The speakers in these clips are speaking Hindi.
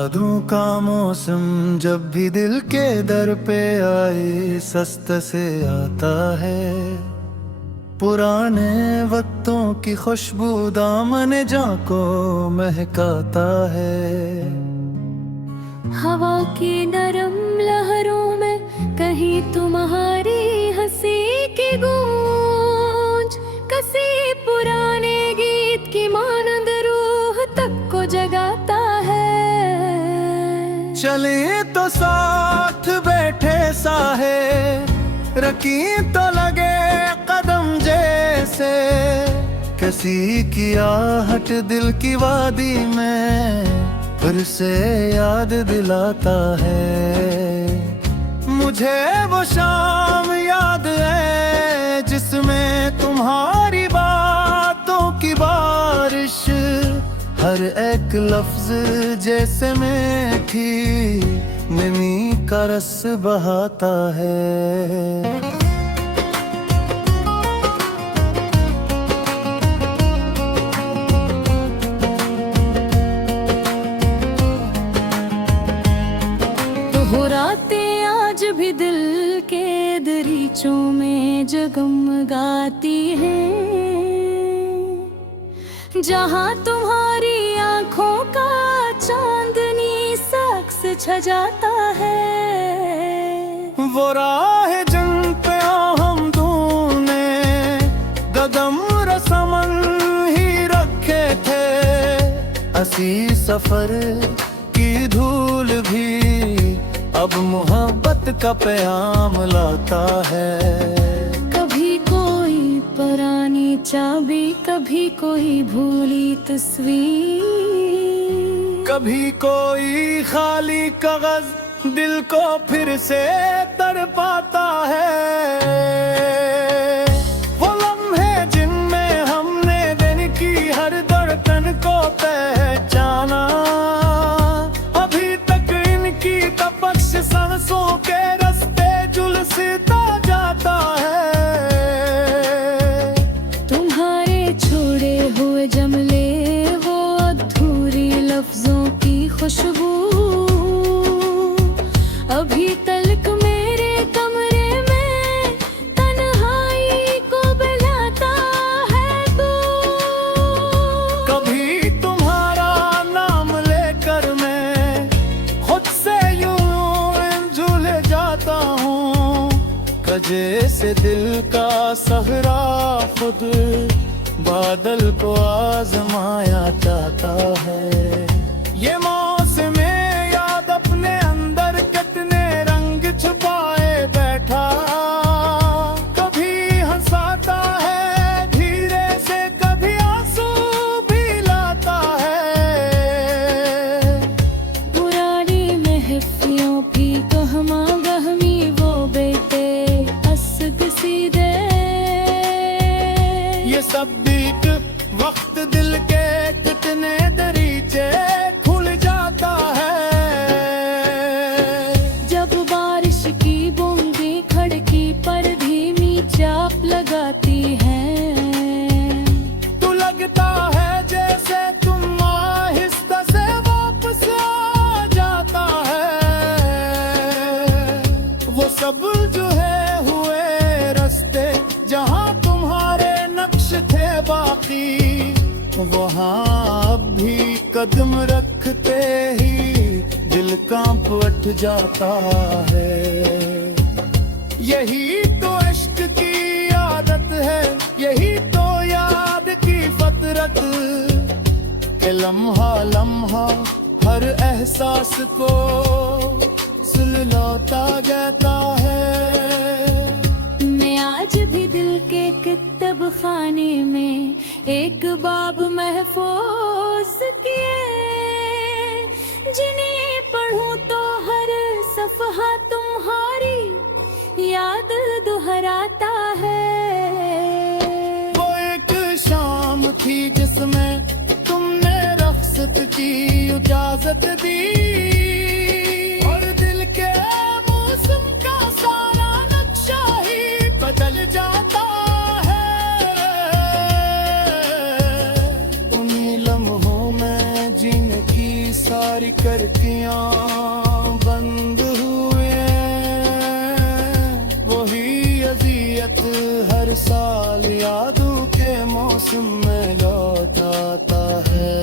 यादों का मौसम जब भी दिल के दर पे आए सस्त से आता है। पुराने वक्तों की खुशबू दामन जा को महकाता है। हवा की नरम लहरों में कहीं तुम्हारी हंसी की गूंज, कसी पुराने गीत की मानंद रूह तक को जगाता है। चले तो साथ बैठे साहे, रखी तो लगे कदम जैसे। किसी की आहट दिल की वादी में फिर से याद दिलाता है। मुझे वो शाम याद है जिसमें तुम्हारी बातों की बारिश हर एक लफ्ज जैसे मीठी नमी का रस बहाता है। रातें आज भी दिल के दरीचों में जगमगाती हैं, जहाँ तुम्हारी आँखों का चांदनी सक्स छजाता है। वो राह जिन पे हम तूने कदम रसमन ही रखे थे, असी सफर की धूल भी अब मोहब्बत का पैगाम लाता है। कभी कोई पुरानी चाबी, कभी कोई भूली तस्वीर, कभी कोई खाली कागज दिल को फिर से तड़पाता है। वो लम्हे जिनमें हमने दिन की हर धड़कन को पहचाना, अभी तक इनकी तपश सांसों के रास्ते झुलसता जाता है। तुम्हारे छोड़े हुए जमले वो अधूरी लफ्जों की खुशबू अभी तलक मेरे कमरे में तन्हाई को बुलाता है। तू कभी तुम्हारा नाम लेकर मैं खुद से यूं झूल जाता हूँ, कजे से दिल का सहरा खुद बादल को आजमाया जाता है। ये मौसम याद अपने अंदर कितने रंग छुपाए बैठा, कभी हंसाता है धीरे से, कभी आंसू भी लाता है। पुरानी महफिलों की गहमा गहमी वो बेटे असग सीधे, ये सब बीत वक्त दिल के कितने दरीचे खुल जाता है। जब बारिश की बूंदी खिड़की पर धीमी चाप लगाती है, तो लगता है जैसे तुम आहिस्ता से वापस आ जाता है। वो सब जो है हुए रास्ते जहाँ तुम्हारे नक्श थे बाकी, वहाँ अब भी कदम रखते ही दिल कांप उठ जाता है। यही तो इश्क की आदत है, यही तो याद की फतरत, के लम्हा लम्हा हर एहसास को सुलझाता जाता है। मैं आज भी दिल के किताब खाने में एक बाब महफूज किए, जिन्हें पढ़ूं तो हर सफ़हा तुम्हारी याद दोहराता है। वो एक शाम थी जिसमें तुमने रख्सत की इजाजत दी, और दिल के मौसम का सारा नक्शा ही बदल जाता है। उन्हीं लम्हों में जिनकी सारी करके तबीयत हर साल यादों के मौसम में लौट आता है।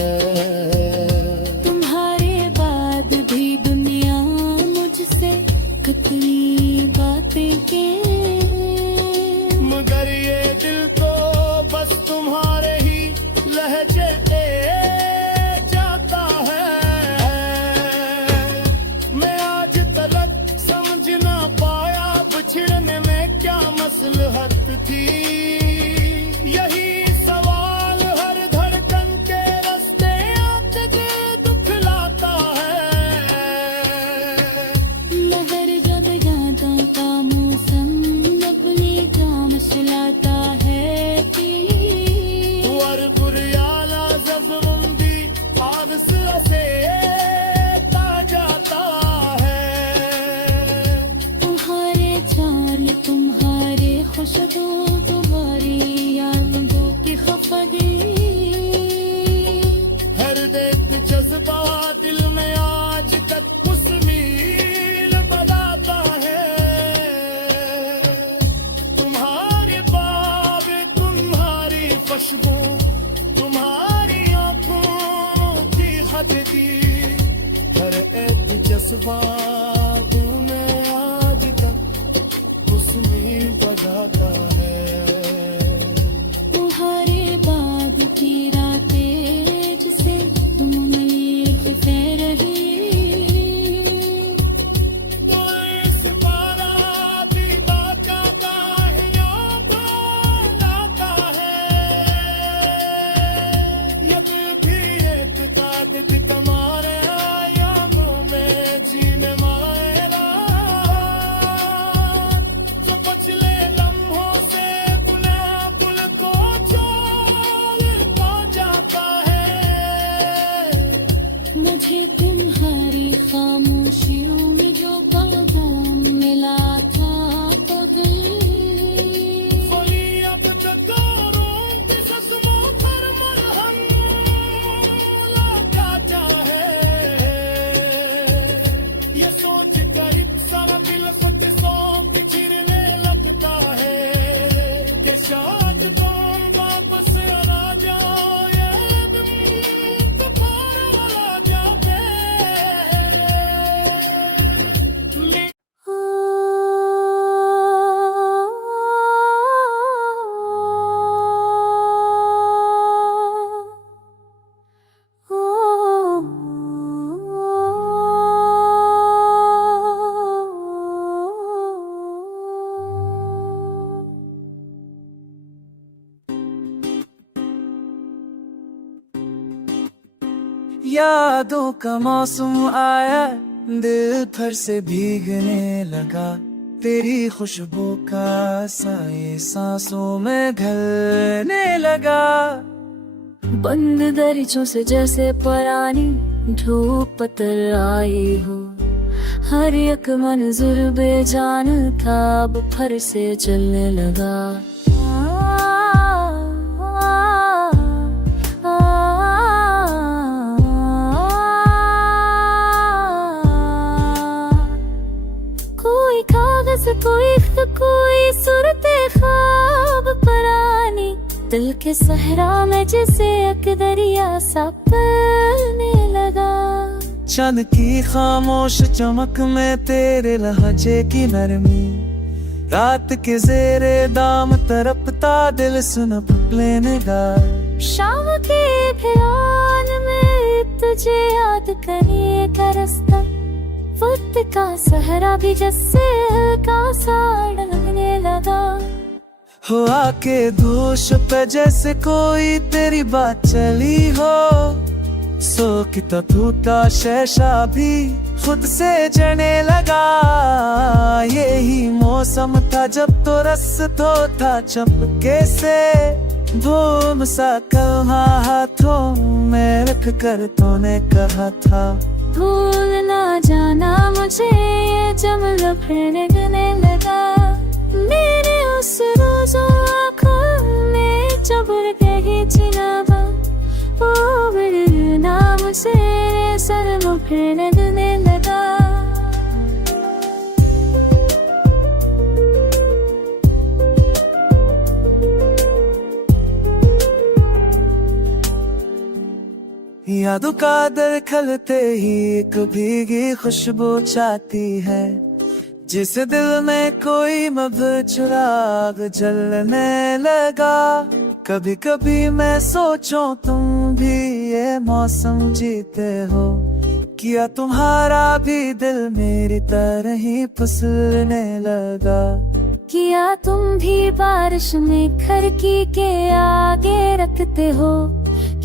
तुम्हारे बाद भी दुनिया मुझसे कितनी बातें के, मगर ये दिल तो बस तुम्हारे ही लहजे पे जाता है। मैं आज तलक समझ ना पाया बिछड़ने में क्या मसलहत थी। यही सवाल हर धड़कन के रास्ते आते दुख लाता है। लहर जब यादों का मौसम अपनी जाम चलाता है कि वर बुरियाला जज़मुंदी हादसा से ता जाता है। तुम्हारे चाल तुम्हारे खुशबू तुम्हारी यादों की खफगी, हर देख जज्बा दिल में आज तक मुस्मील बनाता है। तुम्हारे बाब तुम्हारी खुशबू तुम्हारी आंखों की हदगी, हर एक जज्बा दिल में आज तक मुस्मील बनाता है। तुम्हारे बाद की रातें जिसे तुम लिखते रही, तो इस बाराती बाका गाहियों बनाता है। यद भी एक ताकत तुम्हारे आयामों में जीने मायरा, जो पछले लम्हों से बुला पुल को छोड़ पा जाता है। मुझे तुम्हारी खामोशियों में जो पैगाम मिला था तो दिल फली अब तक रोते ससमों पर मरहम लगाता है। ये सोच कर सारा दिल खुद सौ बिछड़ने लगता है कि शायद तुम वापस आ जाओ। ये दिन दोबारा आ जावे। यादों का मौसम आया, दिल भर से भीगने लगा। तेरी खुशबू का साए सांसों में घलने लगा। बंद दरीचों से जैसे पुरानी धूप पतर आई हो, हर एक मंजर बेजान था अब फर से चलने लगा। कोई कागज कोई कोई सूरते ख्वाब परानी, दिल के सहरा में जिसे एक दरिया सा पलने लगा। चंद की खामोश चमक में तेरे लहजे की नरमी, रात के जेरे दाम तरपता दिल सुनप लेने गा। शाम के ख्याल में तुझे याद करे का रास्ता, वक्त का सहरा भी जैसे का सा ढलने लगा। हो आके दोष पे जैसे कोई तेरी बात चली हो, सो की तो टूटा शेषा भी खुद से जने लगा। यही मौसम था जब तो रस तो था चपके से, धूम सा कहा हाथों में रख कर तूने कहा था। भूल ना जाना मुझे ये जब लपटने लगा। मेरे उस रोज़ों आँखों में जबर कही चिनावा, वो नाम से सर मुखने लगा। यादों का दर खलते ही एक भीगी खुशबू छाती है, जिस दिल में कोई मब चिराग जलने लगा। कभी कभी मैं सोचूं तुम भी ये मौसम जीते हो, किया तुम्हारा भी दिल मेरी तरह ही फिसलने लगा। किया तुम भी बारिश में खिड़की के आगे रखते हो,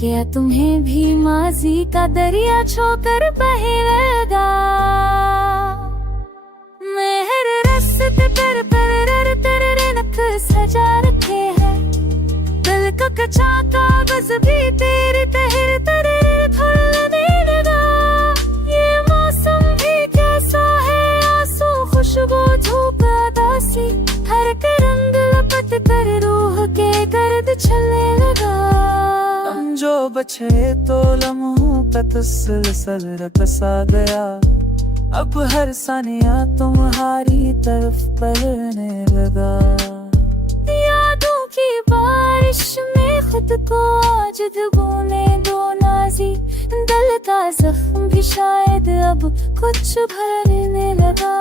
क्या तुम्हें भी माजी का दरिया छोकर बहे लगा। मेहर रस्ते पर नख सजा रखे हैं, दिल का कच्चा कागज भी तेरी तहर तरह फूलने लगा। ये मौसम भी कैसा है, आंसू खुशबू धूप उदासी, हर एक रंग लपट कर रूह के गर्द छलने लगा। जो बचे तो लम्हों का तसलसल बसा गया, अब हर सानिया तुम्हारी तरफ बढ़ने लगा। यादों की बारिश में खुद को आज डुबोने दो नाजी, दिल का जख्म भी शायद अब कुछ भरने लगा।